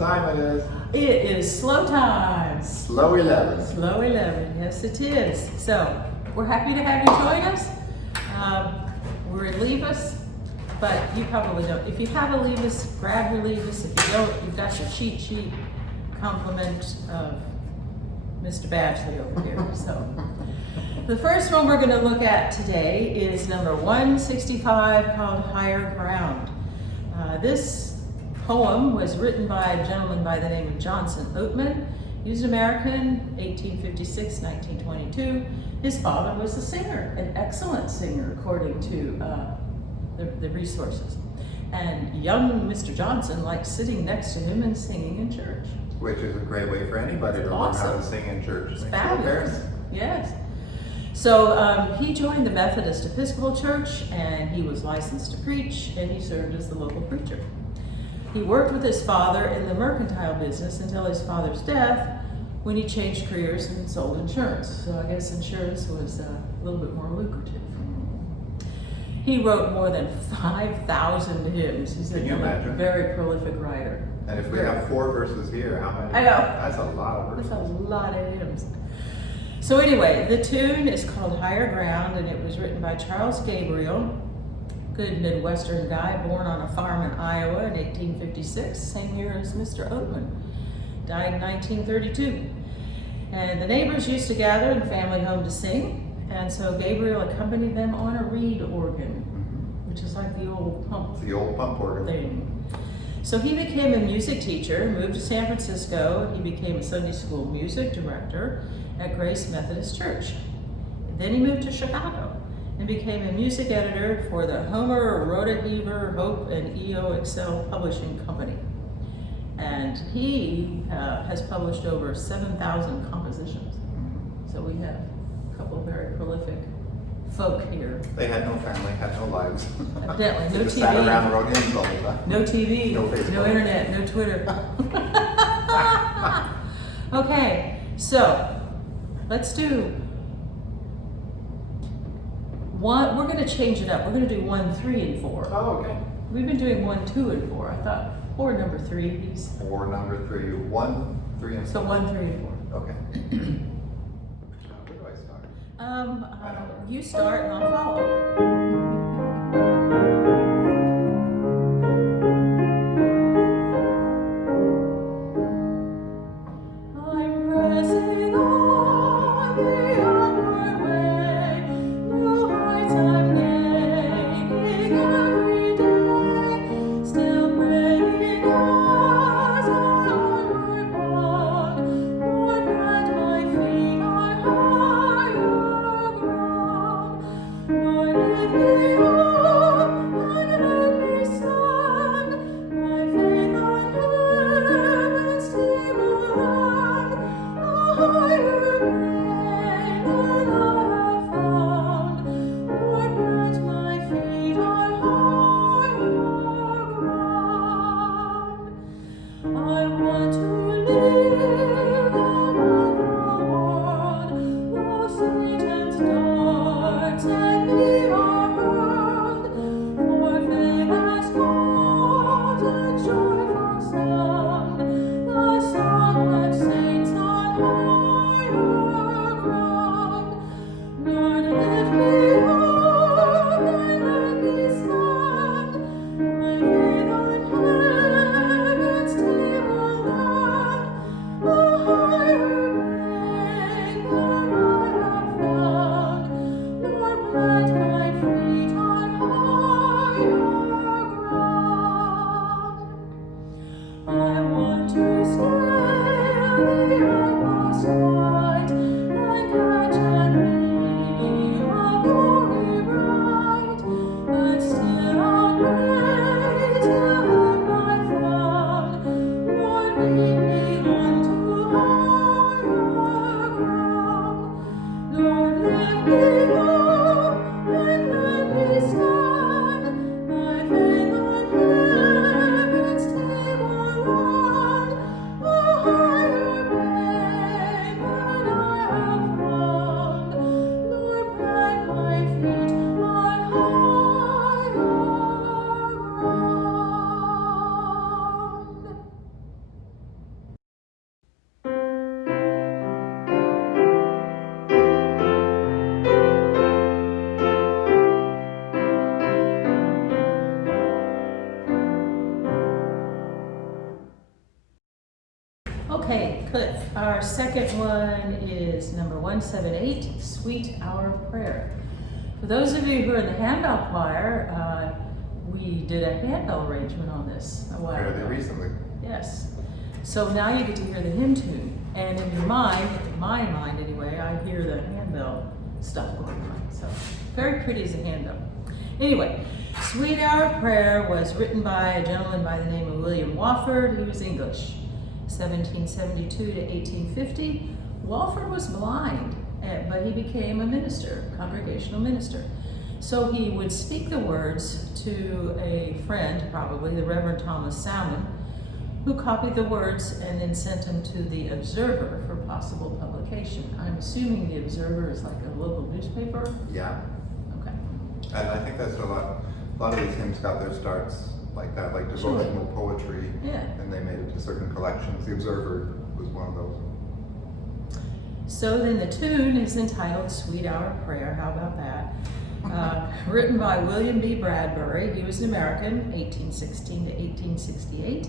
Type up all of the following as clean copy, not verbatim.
time it is. It is slow time. Slow 11. Slow 11, yes it is. So, we're happy to have you join us. We're at LEVAS, but you probably don't. If you have a LEVAS, grab your LEVAS. If you don't, you've got your cheat sheet compliment of Mr. Badgley over here. So, the first one we're going to look at today is number 165 called Higher Ground. This poem was written by a gentleman by the name of Johnson Oatman. He was an American, 1856, 1922. His father was a singer, an excellent singer according to the resources. And young Mr. Johnson liked sitting next to him and singing in church. Which is a great way for anybody to learn how to sing in church. It's fabulous. Yes. So he joined the Methodist Episcopal Church, and he was licensed to preach, and he served as the local preacher. He worked with his father in the mercantile business until his father's death, when he changed careers and sold insurance. So I guess insurance was a little bit more lucrative. He wrote more than 5,000 hymns. He's a very prolific writer. And if we have 4 verses here, how many? I know. That's a lot of verses. That's a lot of hymns. So anyway, the tune is called Higher Ground, and it was written by Charles Gabriel, good Midwestern guy, born on a farm in Iowa in 1856, same year as Mr. Oatman. Died in 1932. And the neighbors used to gather in the family home to sing, and so Gabriel accompanied them on a reed organ, which is like the old pump. It's the old pump organ thing. So he became a music teacher, moved to San Francisco. He became a Sunday school music director at Grace Methodist Church. Then he moved to Chicago and became a music editor for the Homer, Rhoda Heaver, Hope, and E.O. Excel Publishing Company. And he has published over 7,000 compositions. So we have a couple of very prolific folk here. They had no family, had no lives. Evidently, no just TV. Sat around and wrote hymns all the time. No TV, No Facebook. no internet, no Twitter. Okay, so let's do one. We're going to change it up. We're going to do 1, 3, and 4. Oh, okay. We've been doing 1, 2, and 4. I thought, or number 3. Or number 3, 1, 3, and 4. So 1, 3, and 4. Okay. Where do I start? You start and I'll follow. I'm pressing on the upward way, new heights I'm gaining every day, still praying as I onward walk, Lord, plant my feet on higher ground, Lord, lift me up and let me stand, my faith on heaven's table land, a higher grain than I have found, Lord, plant my feet on higher ground. I want to live above the world, though Satan's darts at me are hurled, for faith has got a joyful sound, the song of saints on higher ground. Lord, lift me up and let me stand, my faith on heaven's table land, a higher grain than I have found, Lord, plant my feet on higher ground. I want to scale the utmost height and catch and beam a glory bright, but still I'll pray till him I found, Lord, lead me unto higher ground, Lord, lift me up and let me stand, my faith on heaven's table land, a higher grain than I have found, Lord, plant my feet on higher ground. our second one is number 178, Sweet Hour Prayer. For those of you who are in the handbell choir, we did a handbell arrangement on this a while ago. Fairly recently. Yes. So now you get to hear the hymn tune. And in your mind, in my mind anyway, I hear the handbell stuff going on. So very pretty as a handbell. Anyway, Sweet Hour Prayer was written by a gentleman by the name of William Wofford. He was English, 1772 to 1850. Wofford was blind, but he became a minister, congregational minister. So he would speak the words to a friend, probably the Reverend Thomas Salmon, who copied the words and then sent them to the Observer for possible publication. I'm assuming the Observer is like a local newspaper? Yeah. Okay. And I think that's a lot of these hymns got their starts like that, like devotional poetry. Yeah. And they made it to certain collections. The Observer was one of those. So then the tune is entitled Sweet Hour Prayer. How about that? Written by William B. Bradbury. He was an American, 1816 to 1868.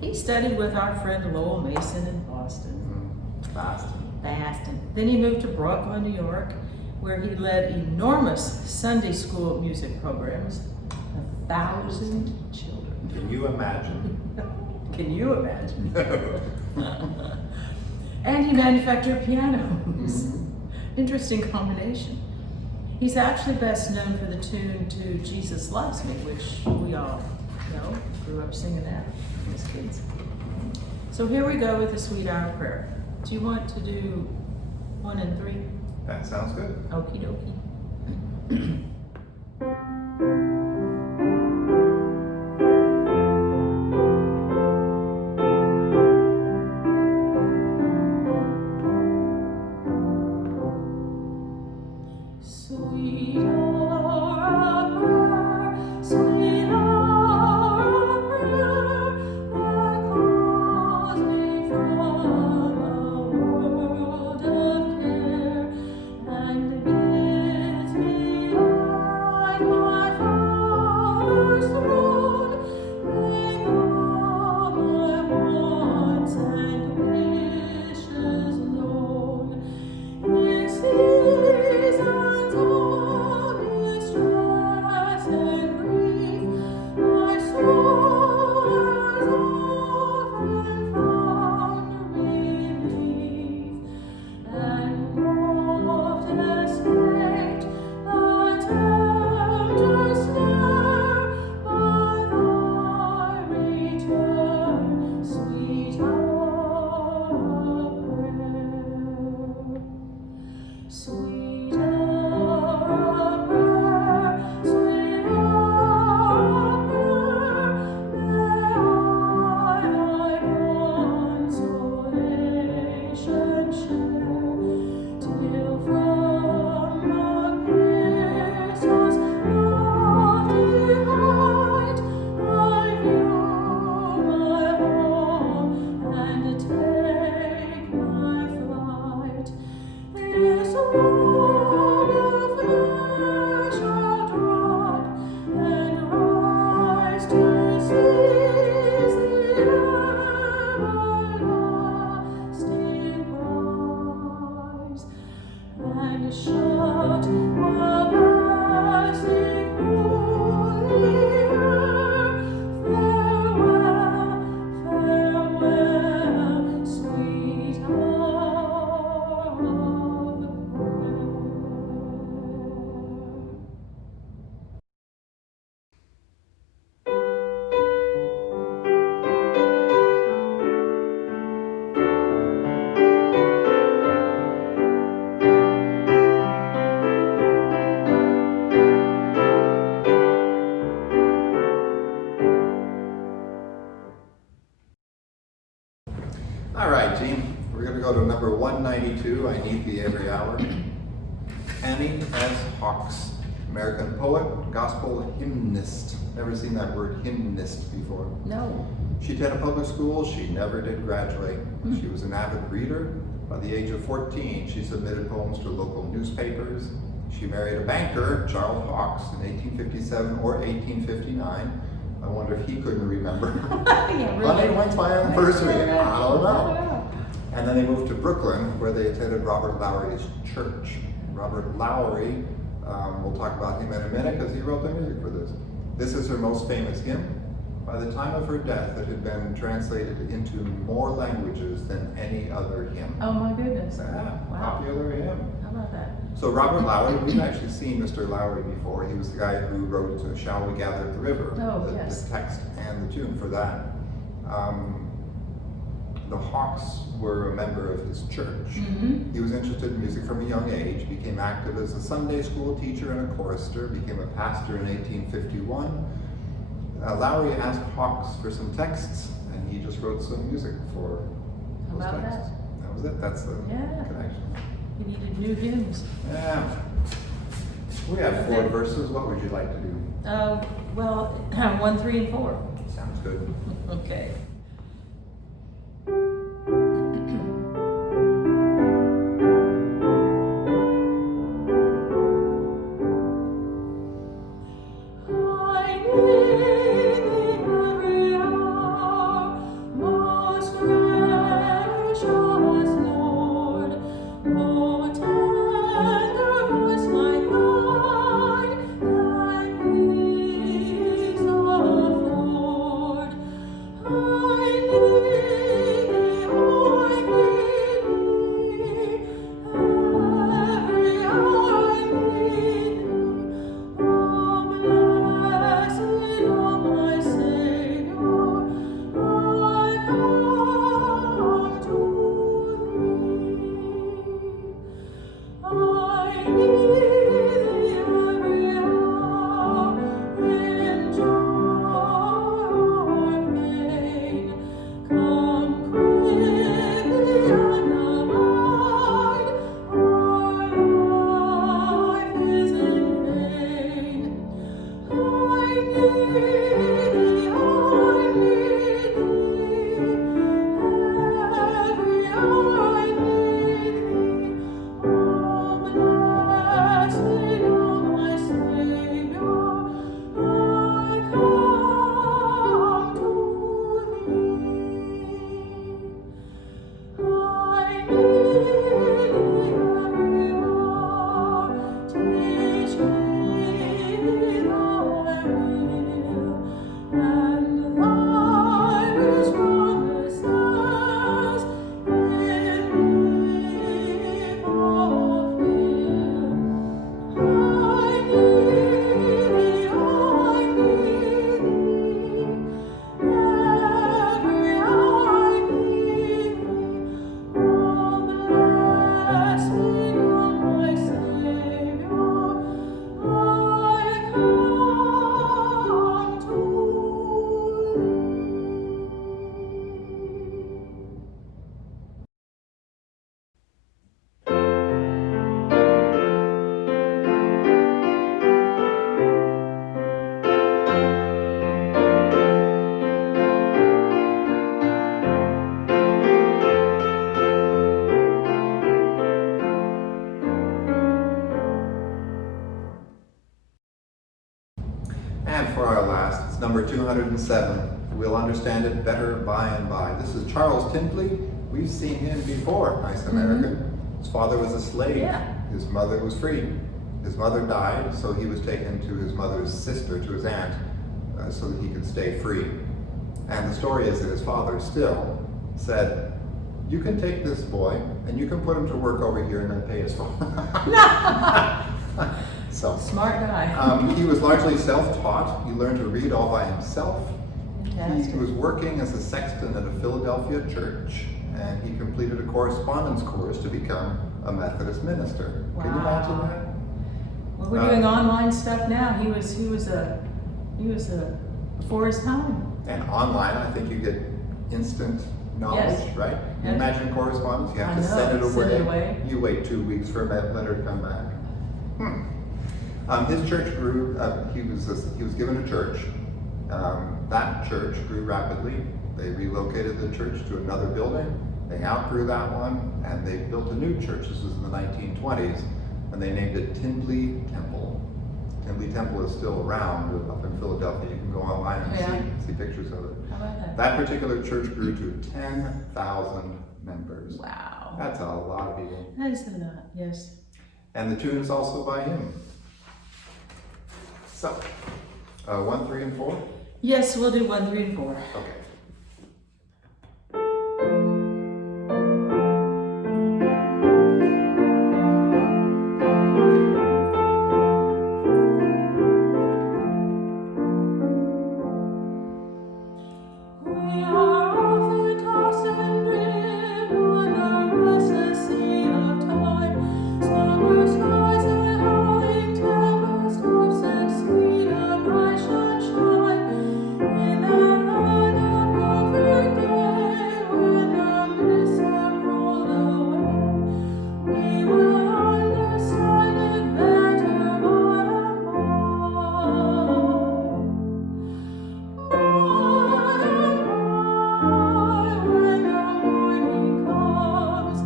He studied with our friend Lowell Mason in Boston. Boston. Then he moved to Brooklyn, New York, where he led enormous Sunday school music programs. 1,000 children. Can you imagine? Can you imagine? And he manufactured pianos. Interesting combination. He's actually best known for the tune to Jesus Loves Me, which we all know, grew up singing that as kids. So here we go with the Sweet Hour Prayer. Do you want to do 1 and 3? That sounds good. Okie dokie. Sweet hour of prayer, sweet hour of prayer, that calls me from a world of care, and bids me at my Father's throne, make all my wants and wishes known. In seasons of distress and grief, my soul has often found relief, and oft escaped the tempter's snare by thy return, sweet hour of prayer. Sweet hour of prayer, sweet hour of prayer, may I thy consolation share, till from the crystal's lofty height I view my home and take my flight. This robe of flesh I'll drop and rise to seize the everlasting prize, and shout while passing through the air, farewell, farewell, sweet hour of prayer. All right, team. We're going to go to number 192, I Need Thee Every Hour. Annie S. Hawks, American poet, gospel hymnist. Never seen that word hymnist before. No. She attended public school. She never did graduate. She was an avid reader. By the age of 14, she submitted poems to local newspapers. She married a banker, Charles Hawks, in 1857 or 1859. I wonder if he couldn't remember. Yeah, When it went my anniversary, I don't know. And then they moved to Brooklyn, where they attended Robert Lowry's church. Robert Lowry, we'll talk about him in a minute because he wrote the music for this. This is her most famous hymn. By the time of her death, it had been translated into more languages than any other hymn. Oh my goodness. Yeah, Wow. popular hymn. How about that? So Robert Lowry, we've actually seen Mr. Lowry before. He was the guy who wrote Shall We Gather at the River, Oh, the yes. text and the tune for that. The Hawks were a member of his church. Mm-hmm. He was interested in music from a young age, became active as a Sunday school teacher and a chorister, became a pastor in 1851. Lowry asked Hawks for some texts, and he just wrote some music for How those about texts. That was it. That's the Yeah. connection. We needed new hymns. Yeah. We have 4 verses. What would you like to do? Well, 1, 3, and 4. Sounds good. Okay. I need thee every hour, most gracious Lord. Oh, tender voice like thine, that peace afford. I need thee, every hour I need thee. Oh, blessed, oh my Savior, I come to thee. I need thee every hour, in joy or pain. Come quickly and abide, our life is in vain. I need thee, every hour I need thee. Oh, blessed, oh my Savior, I come to thee. I need thee every hour, teach me thy will, and thy promises in me fulfill. I need thee, every hour I need thee. Oh, bless me, oh my Savior, I come to And for our last, it's number 207. We'll understand it better by and by. This is Charles Tindley. We've seen him before, nice American. His father was a slave. Yeah. His mother was free. His mother died, so he was taken to his mother's sister, to his aunt, so that he could stay free. And the story is that his father still said, you can take this boy and you can put him to work over here and then pay his phone. So, Smart guy. he was largely self-taught. He learned to read all by himself. Fantastic. He was working as a sexton at a Philadelphia church, and he completed a correspondence course to become a Methodist minister. Can you imagine Wow. that? Well, we're doing online stuff now. He was before his time. And online, I think you get instant knowledge, Yes. right? You Yes. imagine correspondence, you have I to know, send it send it away. You wait 2 weeks for a letter to come back. His church grew. He was given a church. That church grew rapidly. They relocated the church to another building. They outgrew that one, and they built a new church. This was in the 1920s, and they named it Tindley Temple. Tindley Temple is still around up in Philadelphia. You can go online and see pictures of it. How about that? That particular church grew to 10,000 members. Wow. That's a lot of people. That is a lot, yes. And the tune is also by him. So, 1, 3, and 4? Yes, we'll do 1, 3, and 4. Okay. We are often tossed and driven on the restless sea of time. Summer skies and howling tempests oft succeed a bright sunshine. In the land of perfect day, when the mists have rolled away, we will understand it better by and by. When the morning comes,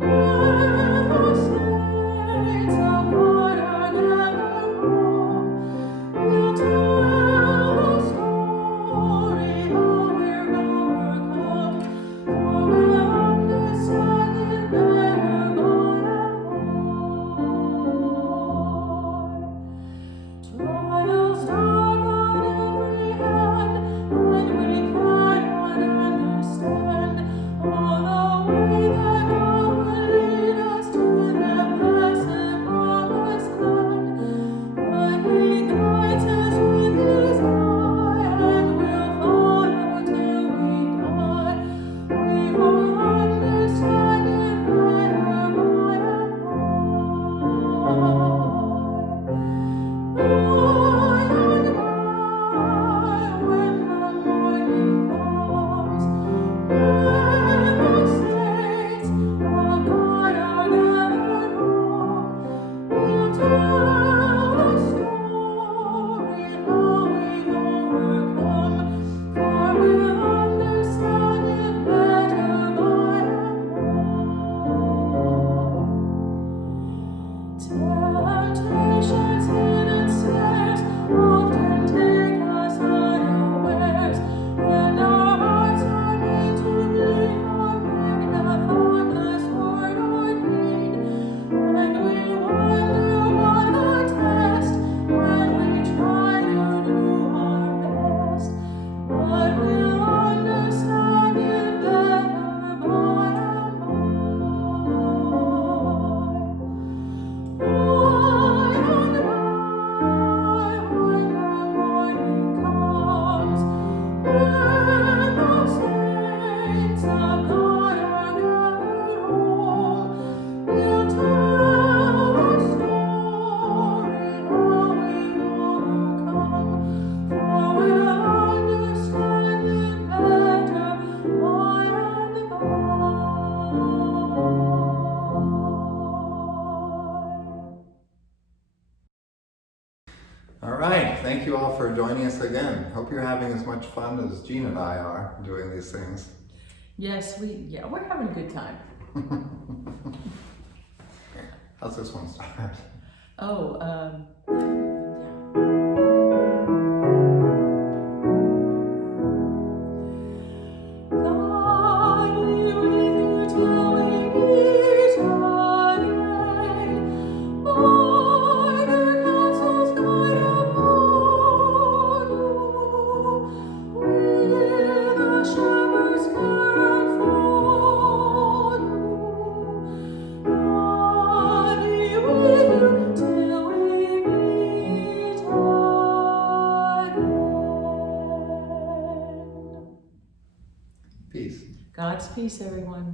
when the saints of God are gathered home, we'll tell the story how we're overcome, for we'll understand it better by and by. Trials dark on every hand, and we cannot understand all the way that God will lead us to that blessed promised land. But He guides us with His eye, and we'll follow till we die. We will understand it better by and by. By and by, when the morning comes, when the saints of God are gathered home, we'll tell the story how we've overcome, for we'll understand it better by and by. Temptations, hidden snares, often take us unawares, and our hearts are made to bleed for many a thoughtless word or deed. And we wonder why the test, when we try to do our best, but we'll understand it better by and by. By and by, when the morning comes, when the saints of God are gathered home, we'll tell the story how we've overcome, for we'll understand it better by and by. All right. Thank you all for joining us again. Hope you're having as much fun as Jean and I are doing these things. Yes, we're having a good time. How's this one start? Oh, God be with you till we meet again. By their counsels guide upon you. Will the shepherds care unfold you? God be with you till we meet again. Peace. God's peace, everyone.